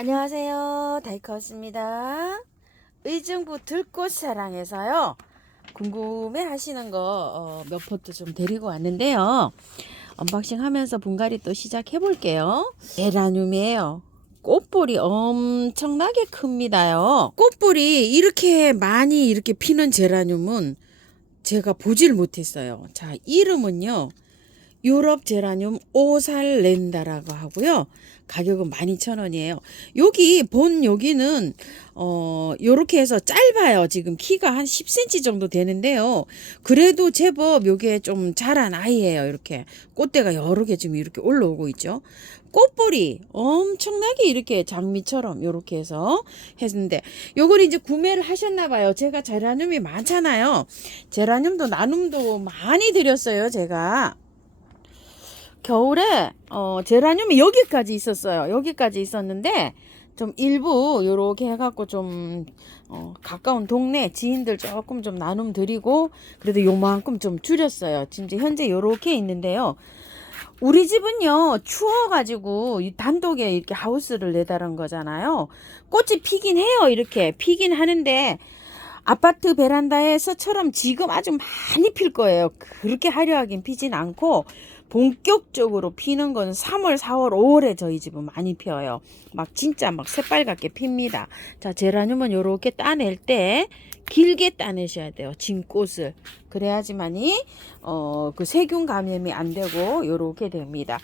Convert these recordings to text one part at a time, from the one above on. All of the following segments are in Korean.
안녕하세요. 다이커스입니다. 의정부 들꽃사랑에서요. 궁금해 하시는 거 몇 포트 좀 데리고 왔는데요. 언박싱 하면서 분갈이 또 시작해 볼게요. 제라늄이에요. 꽃볼이 엄청나게 큽니다요. 꽃볼이 이렇게 많이 이렇게 피는 제라늄은 제가 보질 못했어요. 자, 이름은요. 유럽 제라늄 오살렌다라고 하고요. 가격은 12,000원이에요. 여기는 요렇게 해서 짧아요. 지금 키가 한 10cm 정도 되는데요. 그래도 제법 요게 좀 자란 아이예요. 이렇게 꽃대가 여러 개 지금 이렇게 올라오고 있죠. 꽃볼이 엄청나게 이렇게 장미처럼 요렇게 해서 했는데 요걸 이제 구매를 하셨나 봐요. 제가 제라늄이 많잖아요. 제라늄도 나눔도 많이 드렸어요. 제가 겨울에 제라늄이 여기까지 있었어요. 여기까지 있었는데 좀 일부 요렇게 해갖고 좀 가까운 동네 지인들 조금 좀 나눔 드리고 그래도 요만큼 좀 줄였어요. 진짜 현재 요렇게 있는데요. 우리 집은요 추워가지고 이 단독에 이렇게 하우스를 내다른 거잖아요. 꽃이 피긴 해요. 이렇게 피긴 하는데 아파트 베란다에서처럼 지금 아주 많이 필 거예요. 그렇게 화려하긴 피진 않고 본격적으로 피는 건 3월, 4월, 5월에 저희 집은 많이 피어요. 막 진짜 막 새빨갛게 핍니다. 자, 제라늄은 요렇게 따낼 때 길게 따내셔야 돼요. 진 꽃을. 그래야지만이 그 세균 감염이 안 되고 요렇게 됩니다.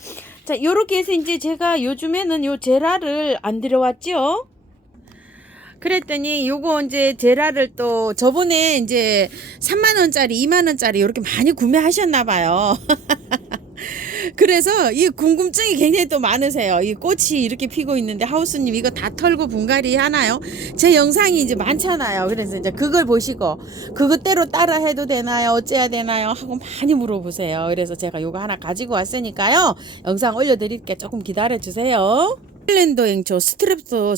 자, 요렇게 해서 이제 제가 요즘에는 요 제라를 안 들여왔죠. 그랬더니 요거 이제 제라를 또 저번에 이제 3만원짜리 2만원짜리 이렇게 많이 구매하셨나봐요. 그래서 이 궁금증이 굉장히 또 많으세요. 이 꽃이 이렇게 피고 있는데 하우스님 이거 다 털고 분갈이 하나요? 제 영상이 이제 많잖아요. 그래서 이제 그걸 보시고 그것대로 따라 해도 되나요? 어째야 되나요? 하고 많이 물어보세요. 그래서 제가 요거 하나 가지고 왔으니까요. 영상 올려드릴게 조금 기다려 주세요. 핀란드 행초 스트랩토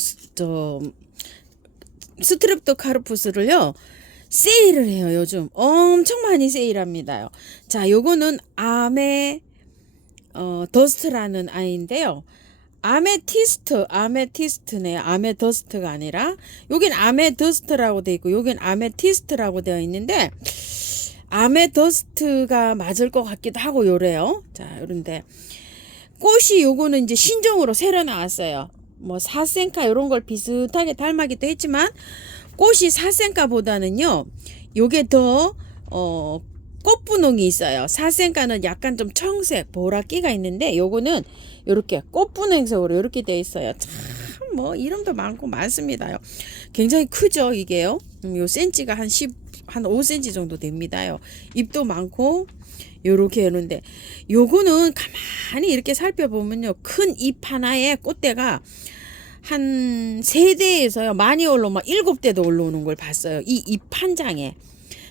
카르푸스를요 세일을 해요. 요즘 엄청 많이 세일합니다요. 자, 요거는 더스트라는 아이인데요. 아메티스트네. 아메더스트가 아니라 여긴 아메더스트라고 되어 있고 여긴 아메티스트라고 되어 있는데 아메더스트가 맞을 것 같기도 하고 요래요. 자, 요런데 꽃이 요거는 이제 신종으로 새로 나왔어요. 뭐 사센카 이런 걸 비슷하게 닮아기도 했지만 꽃이 사센카보다는요 요게 더 꽃분홍이 있어요. 사센카는 약간 좀 청색 보라기가 있는데 요거는 요렇게 꽃분홍색으로 이렇게 되어 있어요. 참 뭐 이름도 많고 많습니다요. 굉장히 크죠 이게요. 요 센치가 한 5cm 정도 됩니다요. 잎도 많고 요렇게 하는데 요거는 가만히 이렇게 살펴보면요 큰 잎 하나에 꽃대가 한 3대에서요 많이 올라오면 7대도 올라오는 걸 봤어요. 이 잎 한 장에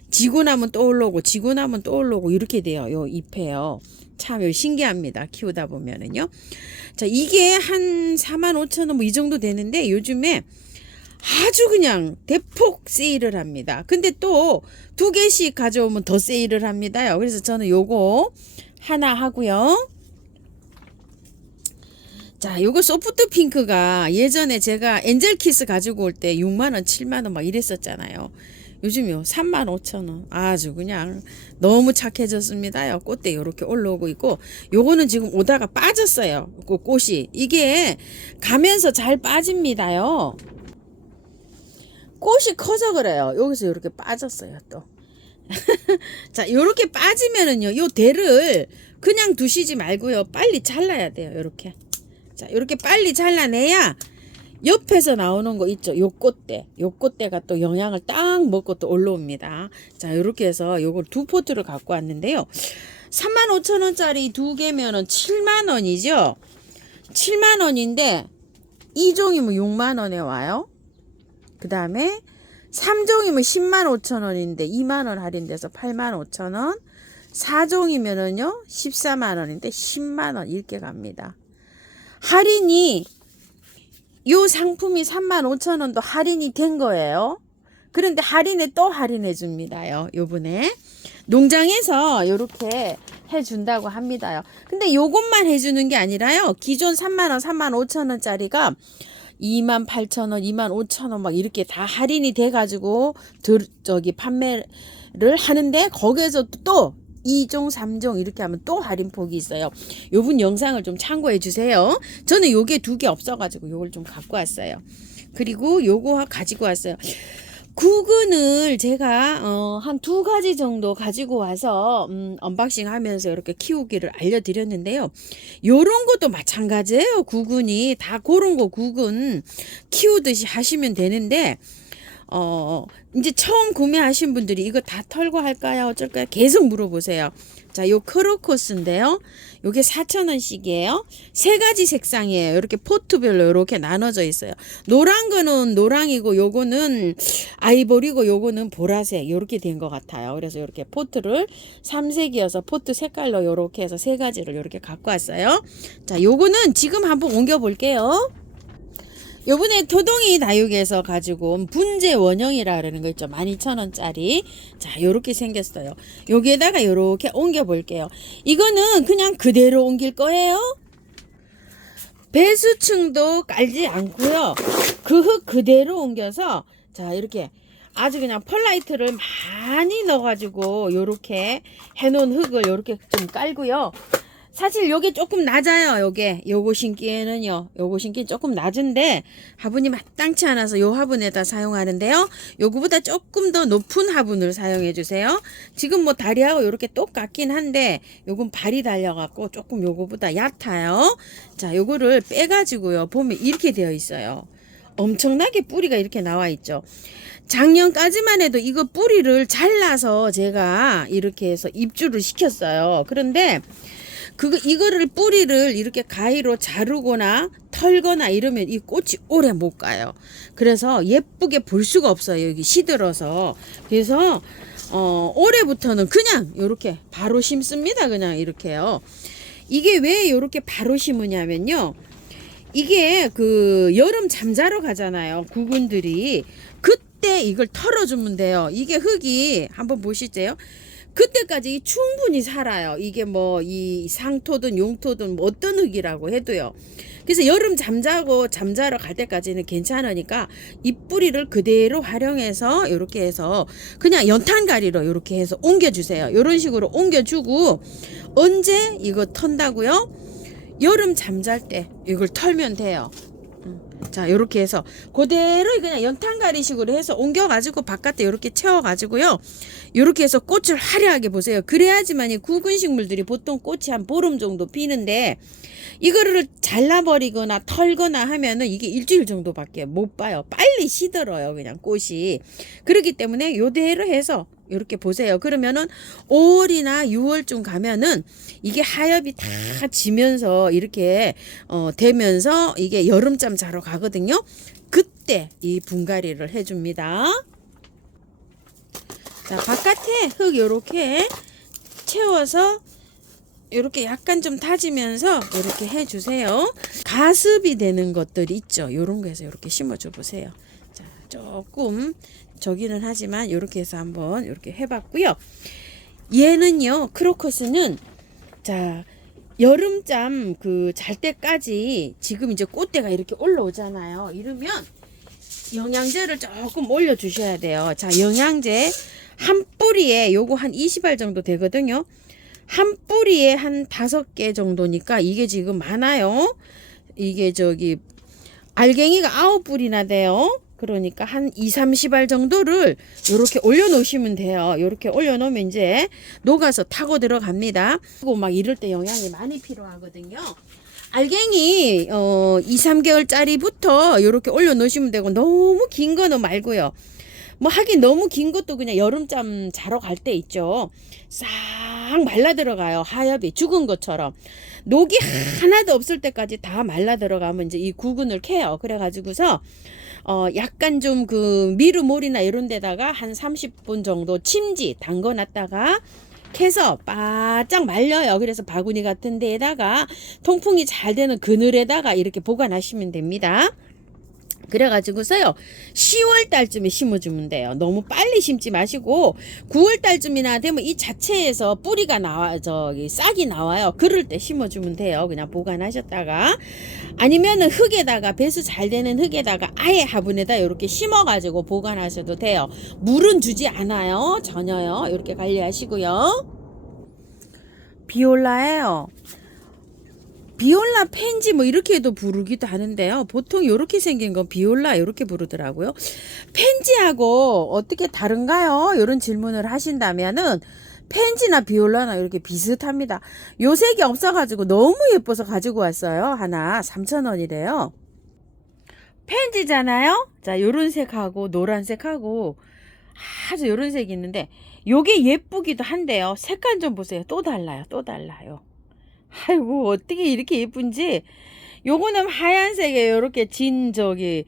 지고 나면 또 올라오고 지고 나면 또 올라오고 이렇게 돼요. 요 잎에요. 참 신기합니다. 키우다 보면은요. 자, 이게 한 45,000원 뭐 이 정도 되는데 요즘에 아주 그냥 대폭 세일을 합니다. 근데 또 2개씩 가져오면 더 세일을 합니다요. 그래서 저는 요거 하나 하고요. 자, 요거 소프트 핑크가 예전에 제가 엔젤키스 가지고 올 때 6만원, 7만원 막 이랬었잖아요. 요즘요 35,000원. 아주 그냥 너무 착해졌습니다요. 꽃대 요렇게 올라오고 있고 요거는 지금 오다가 빠졌어요. 그 꽃이 이게 가면서 잘 빠집니다요. 꽃이 커서 그래요. 여기서 이렇게 빠졌어요 또. 자, 요렇게 빠지면은요 요 대를 그냥 두시지 말고요 빨리 잘라야 돼요. 요렇게. 자, 요렇게 빨리 잘라내야 옆에서 나오는 거 있죠. 요 꽃대가 또 영양을 딱 먹고 또 올라옵니다. 자, 요렇게 해서 요걸 2포트를 갖고 왔는데요. 35,000원짜리 2개면은 7만원이죠. 7만원인데 2종이면 6만원에 와요. 그 다음에 3종이면 105,000원인데 2만원 할인돼서 85,000원. 4종이면은요 14만원인데 10만원 이렇게 갑니다. 할인이 요 상품이 35,000원도 할인이 된 거예요. 그런데 할인에 또 할인해 줍니다요. 요번에 농장에서 요렇게 해준다고 합니다요. 근데 요것만 해주는 게 아니라요. 기존 3만원, 35,000원짜리가 28,000원, 25,000원 막 이렇게 다 할인이 돼가지고 판매를 하는데 거기에서 또 2종, 3종 이렇게 하면 또 할인폭이 있어요. 요분 영상을 좀 참고해 주세요. 저는 요게 2개 없어가지고 요걸 좀 갖고 왔어요. 그리고 요거 가지고 왔어요. 구근을 제가 한 2가지 정도 가지고 와서 언박싱 하면서 이렇게 키우기를 알려드렸는데요. 요런 것도 마찬가지예요. 구근이 다 그런 거 구근 키우듯이 하시면 되는데 이제 처음 구매하신 분들이 이거 다 털고 할까요? 어쩔까요? 계속 물어보세요. 자, 요 크로커스인데요. 요게 4,000원씩이에요. 3가지 색상이에요. 이렇게 포트별로 이렇게 나눠져 있어요. 노란 거는 노랑이고 요거는 아이보리고 요거는 보라색 이렇게 된 것 같아요. 그래서 이렇게 포트를 3색이어서 포트 색깔로 이렇게 해서 3가지를 이렇게 갖고 왔어요. 자, 요거는 지금 한번 옮겨 볼게요. 요번에 토동이 다육에서 가지고 온 분재 원형이라 그러는 거 있죠. 12,000원짜리. 자, 요렇게 생겼어요. 여기에다가 요렇게 옮겨 볼게요. 이거는 그냥 그대로 옮길 거예요. 배수층도 깔지 않고요. 그 흙 그대로 옮겨서 자, 이렇게 아주 그냥 펄라이트를 많이 넣어가지고 요렇게 해놓은 흙을 요렇게 좀 깔고요. 사실 요게 조금 낮아요. 요거 신기에는요. 요거 신기 조금 낮은데 화분이 마땅치 않아서 요 화분에다 사용하는데요. 요거보다 조금 더 높은 화분을 사용해 주세요. 지금 뭐 다리하고 요렇게 똑같긴 한데 요건 발이 달려갖고 조금 요거보다 얕아요. 자, 요거를 빼가지고요. 보면 이렇게 되어 있어요. 엄청나게 뿌리가 이렇게 나와 있죠. 작년까지만 해도 이거 뿌리를 잘라서 제가 이렇게 해서 입주를 시켰어요. 그런데 이거를 뿌리를 이렇게 가위로 자르거나 털거나 이러면 이 꽃이 오래 못 가요. 그래서 예쁘게 볼 수가 없어요. 여기 시들어서. 그래서 올해부터는 그냥 이렇게 바로 심습니다. 그냥 이렇게요. 이게 왜 이렇게 바로 심으냐면요. 이게 여름 잠자러 가잖아요. 구근들이. 그때 이걸 털어주면 돼요. 이게 흙이 한번 보시죠. 그때까지 충분히 살아요. 이게 뭐 이 상토든 용토든 뭐 어떤 흙이라고 해도요. 그래서 여름 잠자러 갈 때까지는 괜찮으니까 이 뿌리를 그대로 활용해서 이렇게 해서 그냥 연탄가리로 이렇게 해서 옮겨주세요. 이런 식으로 옮겨주고 언제 이거 턴다고요? 여름 잠잘 때 이걸 털면 돼요. 자, 요렇게 해서 그대로 그냥 연탄가리식으로 해서 옮겨가지고 바깥에 요렇게 채워가지고요. 요렇게 해서 꽃을 화려하게 보세요. 그래야지만 이 구근식물들이 보통 꽃이 한 보름 정도 피는데 이거를 잘라버리거나 털거나 하면은 이게 일주일 정도밖에 못 봐요. 빨리 시들어요. 그냥 꽃이. 그렇기 때문에 요대로 해서 이렇게 보세요. 그러면은 5월이나 6월쯤 가면은 이게 하엽이 다 지면서 이렇게 되면서 이게 여름잠 자러 가거든요. 그때 이 분갈이를 해줍니다. 자, 바깥에 흙 요렇게 채워서 이렇게 약간 좀 다지면서 이렇게 해주세요. 가습이 되는 것들 있죠. 요런 거에서 이렇게 심어줘 보세요. 자, 조금 저기는 하지만 이렇게 해서 한번 이렇게 해봤고요. 얘는요, 크로커스는 자, 여름잠 잘 때까지 지금 이제 꽃대가 이렇게 올라오잖아요. 이러면 영양제를 조금 올려주셔야 돼요. 자, 영양제 한 뿌리에 요거 한 20알 정도 되거든요. 한 뿌리에 한 5개 정도니까 이게 지금 많아요. 이게 알갱이가 9뿌리나 돼요. 그러니까 한 20-30알 정도를 이렇게 올려놓으시면 돼요. 이렇게 올려놓으면 이제 녹아서 타고 들어갑니다. 그리고 막 이럴 때 영양이 많이 필요하거든요. 알갱이 2-3개월짜리부터 이렇게 올려놓으시면 되고 너무 긴 거는 말고요. 뭐 하긴 너무 긴 것도 그냥 여름잠 자러 갈 때 있죠. 싹 말라 들어가요. 하엽이 죽은 것처럼. 녹이 하나도 없을 때까지 다 말라 들어가면 이제 이 구근을 캐요. 그래가지고서 약간 좀 미루몰이나 이런 데다가 한 30분 정도 침지 담궈놨다가 캐서 바짝 말려요. 그래서 바구니 같은 데에다가 통풍이 잘 되는 그늘에다가 이렇게 보관하시면 됩니다. 그래가지고서요 10월 달쯤에 심어주면 돼요. 너무 빨리 심지 마시고 9월 달쯤이나 되면 이 자체에서 뿌리가 나와 저기 싹이 나와요. 그럴 때 심어주면 돼요. 그냥 보관하셨다가 아니면은 흙에다가 배수 잘 되는 흙에다가 아예 화분에다 이렇게 심어가지고 보관하셔도 돼요. 물은 주지 않아요. 전혀요. 이렇게 관리하시고요. 비올라예요. 비올라 펜지 뭐 이렇게도 부르기도 하는데요. 보통 이렇게 생긴 건 비올라 이렇게 부르더라고요. 펜지하고 어떻게 다른가요? 이런 질문을 하신다면은 펜지나 비올라나 이렇게 비슷합니다. 요 색이 없어가지고 너무 예뻐서 가지고 왔어요. 하나 3,000원이래요. 펜지잖아요. 자, 요런 색하고 노란색하고 아주 요런 색이 있는데 요게 예쁘기도 한데요. 색깔 좀 보세요. 또 달라요. 또 달라요. 아이고 어떻게 이렇게 예쁜지. 요거는 하얀색에 요렇게 진 저기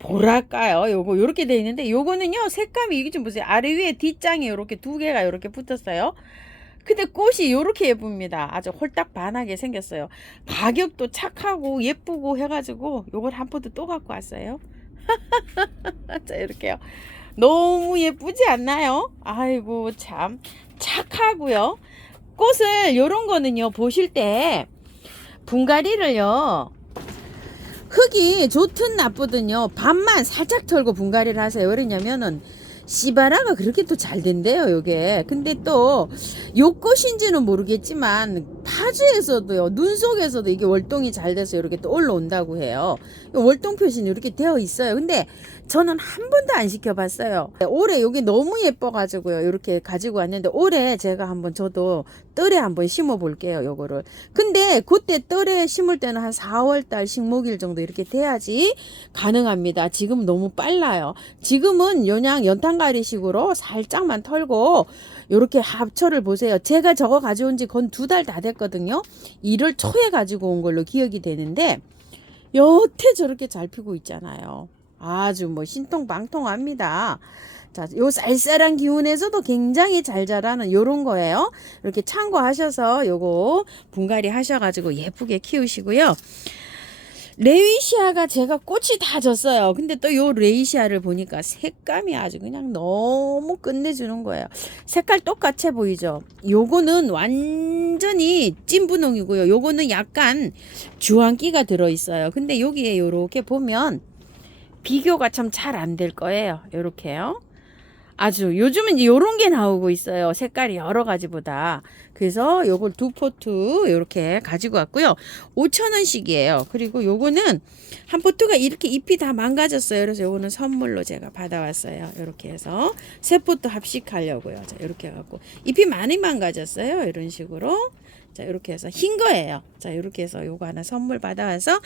뭐랄까요 요거 요렇게 돼 있는데 요거는요 색감이 이게 좀 보세요. 아래 위에 뒷장에 요렇게 두 개가 요렇게 붙었어요. 근데 꽃이 요렇게 예쁩니다. 아주 홀딱 반하게 생겼어요. 가격도 착하고 예쁘고 해가지고 요걸 한 포트 또 갖고 왔어요. 자 이렇게요. 너무 예쁘지 않나요? 아이고 참 착하고요. 꽃을 요런 거는요 보실 때 분갈이를요 흙이 좋든 나쁘든요 반만 살짝 털고 분갈이를 하세요. 왜냐면은 씨바라가 그렇게 또 잘 된대요 요게. 근데 또 요 꽃인지는 모르겠지만 파주에서도요 눈 속에서도 이게 월동이 잘 돼서 이렇게 또 올라온다고 해요. 월동 표시는 이렇게 되어 있어요. 근데 저는 한 번도 안 시켜봤어요. 올해 요게 너무 예뻐가지고요 이렇게 가지고 왔는데 올해 제가 한번 저도 뜰에 한번 심어 볼게요 요거를. 근데 그때 뜰에 심을 때는 한 4월달 식목일 정도 이렇게 돼야지 가능합니다. 지금 너무 빨라요. 지금은 그냥 연탄가리식으로 살짝만 털고 요렇게 합초를 보세요. 제가 저거 가져온 지 건 2달 다 됐거든요. 1월 초에 가지고 온 걸로 기억이 되는데 여태 저렇게 잘 피고 있잖아요. 아주 뭐 신통방통합니다. 자, 요 쌀쌀한 기운에서도 굉장히 잘 자라는 요런 거예요. 이렇게 참고하셔서 요거 분갈이 하셔가지고 예쁘게 키우시고요. 레이시아가 제가 꽃이 다 졌어요. 근데 또 요 레이시아를 보니까 색감이 아주 그냥 너무 끝내주는 거예요. 색깔 똑같아 보이죠? 요거는 완전히 찐분홍이고요. 요거는 약간 주황기가 들어있어요. 근데 여기에 요렇게 보면 비교가 참 잘 안 될 거예요. 요렇게요. 아주 요즘은 이제 요런 게 나오고 있어요. 색깔이 여러 가지보다. 그래서 요걸 2포트 이렇게 가지고 왔고요. 5,000원씩이에요. 그리고 요거는 한 포트가 이렇게 잎이 다 망가졌어요. 그래서 요거는 선물로 제가 받아왔어요. 이렇게 해서 3포트 합식하려고요. 자, 이렇게 해갖고 잎이 많이 망가졌어요. 이런 식으로. 자, 이렇게 해서 흰 거예요. 자, 이렇게 해서 요거 하나 선물 받아와서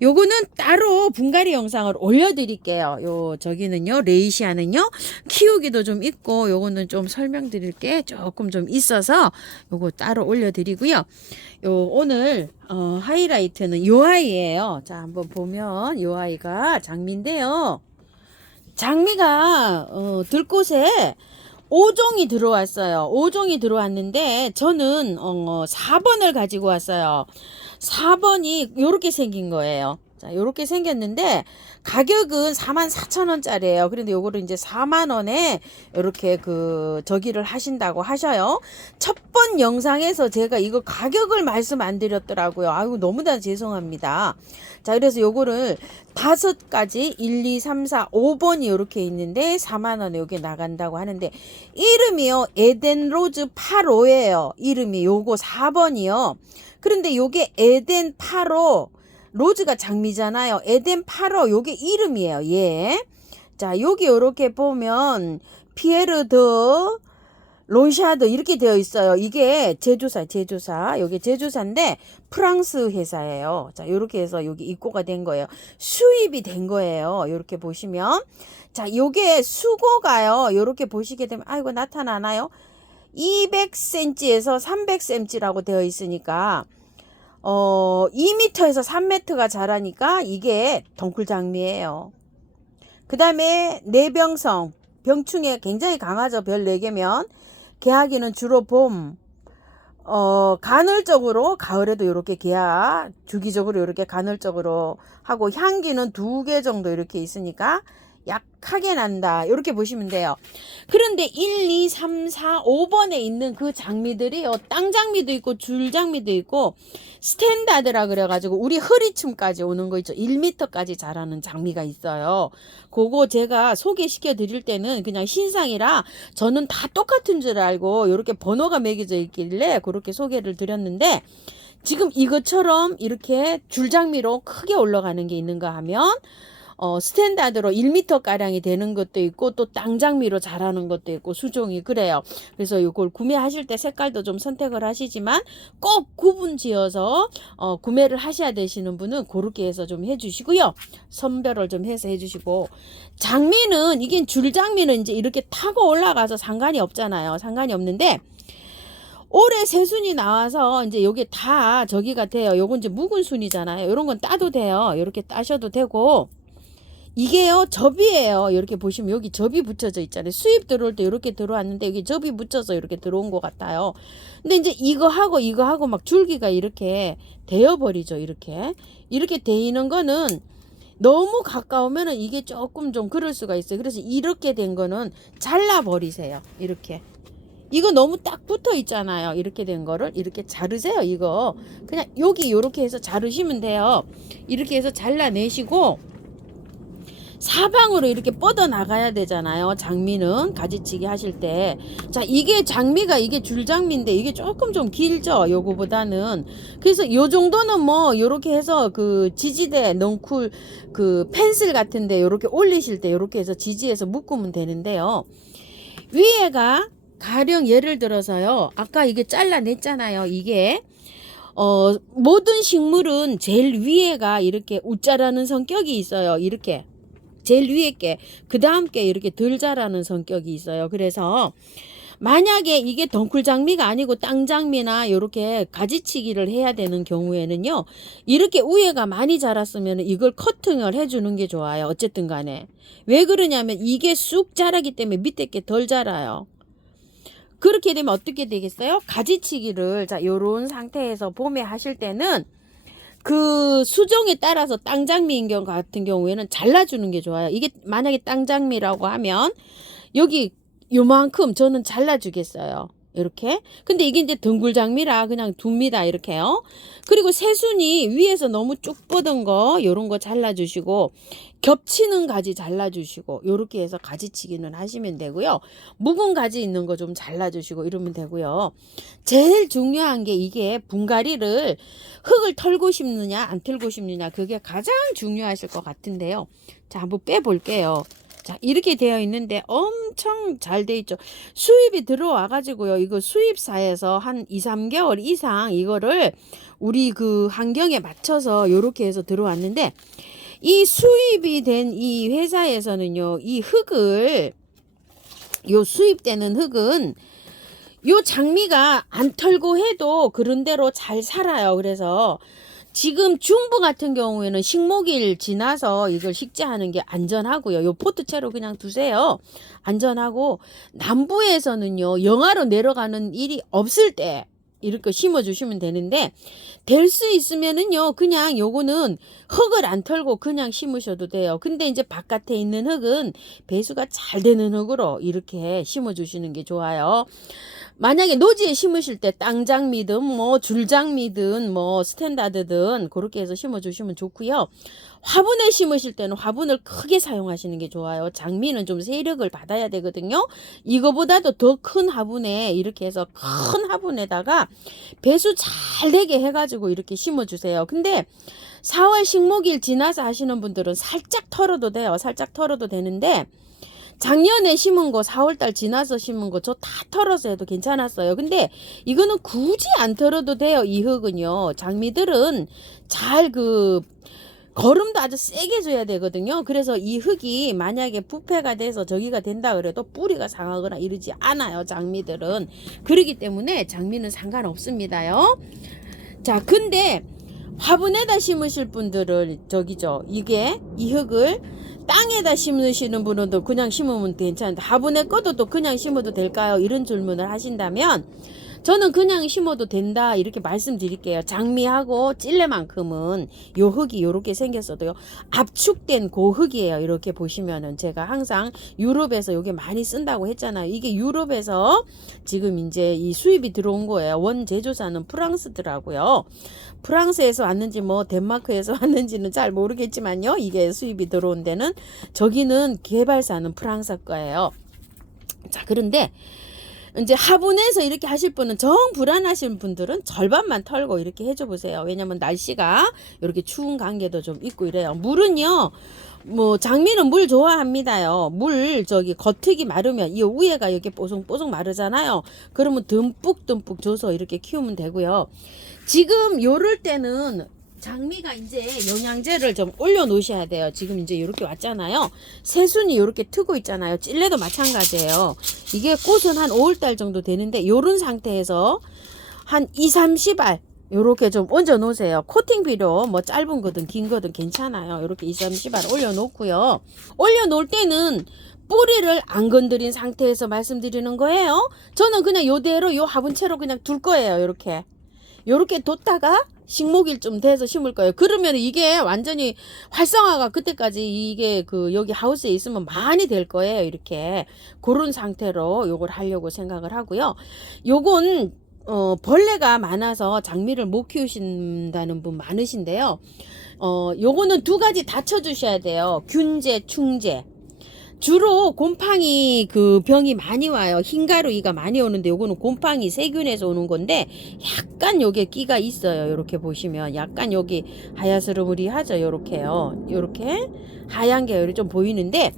요거는 따로 분갈이 영상을 올려드릴게요. 요 저기는요 레이시아는요 키우기도 좀 있고 요거는 좀 설명드릴 게 조금 좀 있어서 요거 따로 올려드리고요. 요 오늘 하이라이트는 요 아이예요. 자, 한번 보면 요 아이가 장미인데요. 장미가 들꽃에 5종이 들어왔어요. 5종이 들어왔는데 저는 4번을 가지고 왔어요. 4번이 요렇게 생긴 거예요. 자, 요렇게 생겼는데 가격은 44,000원짜리예요. 그런데 요거를 이제 4만원에 이렇게 저기를 하신다고 하셔요. 첫 번 영상에서 제가 이거 가격을 말씀 안 드렸더라고요. 아이고 너무나 죄송합니다. 자, 그래서 요거를 5가지 1, 2, 3, 4, 5번이 이렇게 있는데 4만원에 요게 나간다고 하는데 이름이요 에덴 로즈 8호예요. 이름이 요거 4번이요. 그런데 요게 에덴 8호 로즈가 장미잖아요. 에덴 8호 요게 이름이에요. 예. 자, 여기 요렇게 보면 피에르 드 론샤드 이렇게 되어 있어요. 이게 제조사. 여기 제조사인데 프랑스 회사예요. 자, 요렇게 해서 여기 입고가 된 거예요. 수입이 된 거예요. 요렇게 보시면. 자, 요게 수고가요. 요렇게 보시게 되면 아이고 나타나나요? 200cm에서 300cm라고 되어 있으니까 2m에서 3m가 자라니까 이게 덩쿨장미예요. 그 다음에 내병성 병충해 굉장히 강하죠. 별 4개면 개하기는 주로 봄 간헐적으로 가을에도 이렇게 개야 주기적으로 이렇게 간헐적으로 하고 향기는 2개 정도 이렇게 있으니까 약하게 난다. 이렇게 보시면 돼요. 그런데 1, 2, 3, 4, 5번에 있는 그 장미들이요. 땅장미도 있고 줄장미도 있고 스탠다드라 그래가지고 우리 허리춤까지 오는 거 있죠. 1m까지 자라는 장미가 있어요. 그거 제가 소개시켜 드릴 때는 그냥 신상이라 저는 다 똑같은 줄 알고 이렇게 번호가 매겨져 있길래 그렇게 소개를 드렸는데 지금 이것처럼 이렇게 줄장미로 크게 올라가는 게 있는가 하면 스탠다드로 1m 가량이 되는 것도 있고 또 땅장미로 자라는 것도 있고 수종이 그래요. 그래서 이걸 구매하실 때 색깔도 좀 선택을 하시지만 꼭 구분 지어서 구매를 하셔야 되시는 분은 그렇게 해서 좀 해주시고요. 선별을 좀 해서 해주시고 장미는 이게 줄장미는 이제 이렇게 타고 올라가서 상관이 없잖아요. 상관이 없는데 올해 새순이 나와서 이제 요게 다 저기 같아요. 요건 이제 묵은 순이잖아요. 이런 건 따도 돼요. 이렇게 따셔도 되고 이게요 접이에요. 이렇게 보시면 여기 접이 붙여져 있잖아요. 수입 들어올 때 이렇게 들어왔는데 여기 접이 붙여서 이렇게 들어온 것 같아요. 근데 이제 이거하고 막 줄기가 이렇게 되어버리죠. 이렇게 되는 거는 너무 가까우면은 이게 조금 좀 그럴 수가 있어요. 그래서 이렇게 된 거는 잘라버리세요. 이거 너무 딱 붙어 있잖아요. 이렇게 된 거를 이렇게 자르세요. 이거 그냥 여기 이렇게 해서 자르시면 돼요. 이렇게 해서 잘라내시고 사방으로 이렇게 뻗어 나가야 되잖아요. 장미는 가지치기 하실 때. 자, 이게 장미가 이게 줄장미인데 이게 조금 좀 길죠. 요거보다는. 그래서 요 정도는 뭐 요렇게 해서 그 지지대 넝쿨 그 펜슬 같은데 요렇게 올리실 때 요렇게 해서 지지해서 묶으면 되는데요. 위에가 가령 예를 들어서요. 아까 이게 잘라냈잖아요. 이게 모든 식물은 제일 위에가 이렇게 웃자라는 성격이 있어요. 이렇게. 제일 위에 게, 그 다음 게 이렇게 덜 자라는 성격이 있어요. 그래서 만약에 이게 덩쿨장미가 아니고 땅장미나 이렇게 가지치기를 해야 되는 경우에는요. 이렇게 위에가 많이 자랐으면 이걸 커팅을 해주는 게 좋아요. 어쨌든 간에. 왜 그러냐면 이게 쑥 자라기 때문에 밑에 게 덜 자라요. 그렇게 되면 어떻게 되겠어요? 가지치기를 자 요런 상태에서 봄에 하실 때는 그 수종에 따라서 땅장미인 경우 같은 경우에는 잘라주는 게 좋아요. 이게 만약에 땅장미라고 하면 여기 요만큼 저는 잘라주겠어요. 이렇게. 근데 이게 이제 덩굴장미라 그냥 둡니다. 이렇게요. 그리고 새순이 위에서 너무 쭉 뻗은 거 요런 거 잘라주시고 겹치는 가지 잘라주시고 요렇게 해서 가지치기는 하시면 되고요. 묵은 가지 있는 거 좀 잘라주시고 이러면 되고요. 제일 중요한 게 이게 분갈이를 흙을 털고 싶느냐 안 털고 싶느냐 그게 가장 중요하실 것 같은데요. 자, 한번 빼볼게요. 자, 이렇게 되어 있는데 엄청 잘 돼 있죠. 수입이 들어와 가지고요. 이거 수입사에서 한 2, 3개월 이상 이거를 우리 그 환경에 맞춰서 요렇게 해서 들어왔는데 이 수입이 된 이 회사에서는요. 이 흙을 요 수입되는 흙은 요 장미가 안 털고 해도 그런 대로 잘 살아요. 그래서 지금 중부 같은 경우에는 식목일 지나서 이걸 식재하는 게 안전하고요. 요 포트채로 그냥 두세요. 안전하고 남부에서는요. 영하로 내려가는 일이 없을 때 이렇게 심어주시면 되는데 될 수 있으면은요. 그냥 요거는 흙을 안 털고 그냥 심으셔도 돼요. 근데 이제 바깥에 있는 흙은 배수가 잘 되는 흙으로 이렇게 심어주시는 게 좋아요. 만약에 노지에 심으실 때 땅장미든 뭐 줄장미든 뭐 스탠다드든 그렇게 해서 심어주시면 좋고요. 화분에 심으실 때는 화분을 크게 사용하시는 게 좋아요. 장미는 좀 세력을 받아야 되거든요. 이거보다도 더 큰 화분에 이렇게 해서 큰 화분에다가 배수 잘 되게 해가지고 이렇게 심어주세요. 근데 4월 식목일 지나서 하시는 분들은 살짝 털어도 돼요. 살짝 털어도 되는데 작년에 심은 거 4월달 지나서 심은 거 저 다 털어서 해도 괜찮았어요. 근데 이거는 굳이 안 털어도 돼요. 이 흙은요. 장미들은 잘 거름도 아주 세게 줘야 되거든요. 그래서 이 흙이 만약에 부패가 돼서 저기가 된다 그래도 뿌리가 상하거나 이러지 않아요. 장미들은. 그렇기 때문에 장미는 상관없습니다요. 자, 근데 화분에다 심으실 분들은 이게 이 흙을 땅에다 심으시는 분은 그냥 심으면 괜찮은데 화분에 꺼도 또 그냥 심어도 될까요? 이런 질문을 하신다면 저는 그냥 심어도 된다 이렇게 말씀드릴게요. 장미하고 찔레만큼은 요 흙이 요렇게 생겼어도요. 압축된 그 흙이에요. 이렇게 보시면은 제가 항상 유럽에서 요게 많이 쓴다고 했잖아요. 이게 유럽에서 지금 이제 이 수입이 들어온 거예요. 원 제조사는 프랑스더라고요. 프랑스에서 왔는지 뭐 덴마크에서 왔는지는 잘 모르겠지만요. 이게 수입이 들어온 데는 저기는 개발사는 프랑스 거예요. 자, 그런데 이제 화분에서 이렇게 하실 분은 정 불안하신 분들은 절반만 털고 이렇게 해줘 보세요. 왜냐면 날씨가 이렇게 추운 관계도 좀 있고 이래요. 물은요, 뭐 장미는 물 좋아합니다요. 물 저기 겉흙이 마르면 이 위에가 이렇게 뽀송뽀송 마르잖아요. 그러면 듬뿍듬뿍 줘서 이렇게 키우면 되고요. 지금 요럴 때는 장미가 이제 영양제를 좀 올려 놓으셔야 돼요. 지금 이제 이렇게 왔잖아요. 새순이 이렇게 트고 있잖아요. 찔레도 마찬가지예요. 이게 꽃은 한 5월달 정도 되는데 요런 상태에서 한 2, 30알 요렇게 좀 얹어 놓으세요. 코팅 비료 뭐 짧은 거든 긴 거든 괜찮아요. 요렇게 2, 30알 올려 놓고요. 올려 놓을 때는 뿌리를 안 건드린 상태에서 말씀드리는 거예요. 저는 그냥 요대로 요 화분채로 그냥 둘 거예요. 요렇게 뒀다가 식목일 좀 돼서 심을 거예요. 그러면 이게 완전히 활성화가 그때까지 이게 그 여기 하우스에 있으면 많이 될 거예요. 이렇게 그런 상태로 요걸 하려고 생각을 하고요. 요건 벌레가 많아서 장미를 못 키우신다는 분 많으신데요. 요거는 두 가지 다 쳐주셔야 돼요. 균제, 충제. 주로 곰팡이 그 병이 많이 와요. 흰가루이가 많이 오는데 요거는 곰팡이 세균에서 오는 건데 약간 요게 끼가 있어요. 요렇게 보시면 약간 여기 하야스러무리하죠. 요렇게요. 요렇게 하얀 계열이 좀 보이는데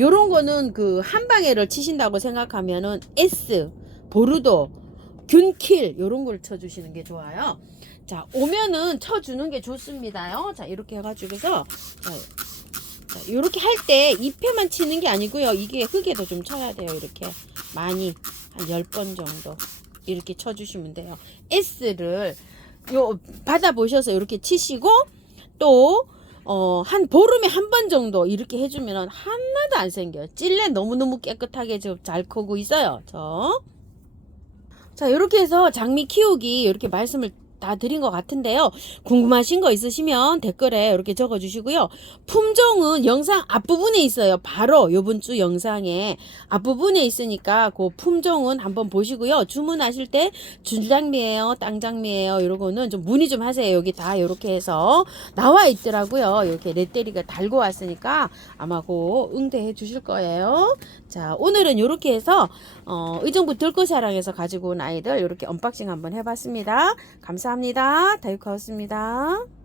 요런 거는 그 한방에를 치신다고 생각하면은 S, 보르도, 균킬 요런 걸 쳐주시는 게 좋아요. 자, 오면은 쳐주는 게 좋습니다요. 자, 이렇게 해가지고서 이렇게 할 때 잎에만 치는 게 아니고요. 이게 흙에도 좀 쳐야 돼요. 이렇게 많이 한 10번 정도 이렇게 쳐주시면 돼요. S를 요 받아보셔서 이렇게 치시고 또 한 보름에 한 번 정도 이렇게 해주면 하나도 안 생겨요. 찔레 너무너무 깨끗하게 잘 크고 있어요. 자, 이렇게 해서 장미 키우기 이렇게 말씀을 다 드린 것 같은데요. 궁금하신 거 있으시면 댓글에 이렇게 적어 주시고요. 품종은 영상 앞부분에 있어요. 바로 요번 주 영상에 앞부분에 있으니까 그 품종은 한번 보시고요. 주문하실 때 준장미예요, 땅장미예요, 이러고는 좀 문의 좀 하세요. 여기 다 이렇게 해서 나와 있더라고요. 이렇게 렛데리가 달고 왔으니까 아마 그 응대해 주실 거예요. 자, 오늘은 이렇게 해서 의정부 들꽃사랑에서 가지고 온 아이들 이렇게 언박싱 한번 해봤습니다. 감사합니다. 다육하우스입니다.